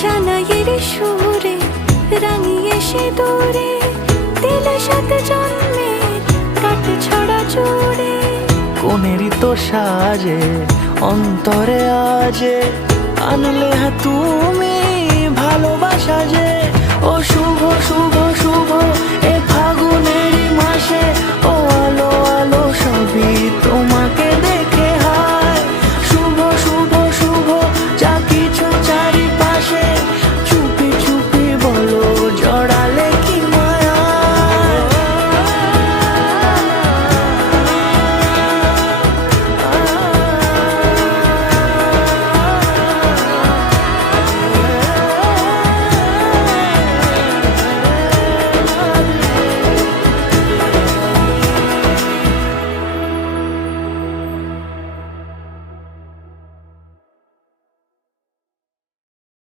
সানাইয়ের সুরে রাঙিয়ে সে দূরে দিলে সাথে জন্মের কাট ছড়া জুড়ে। কোনেরই তো সাজে অন্তরে আজে আনলে হ্যাঁ তুমি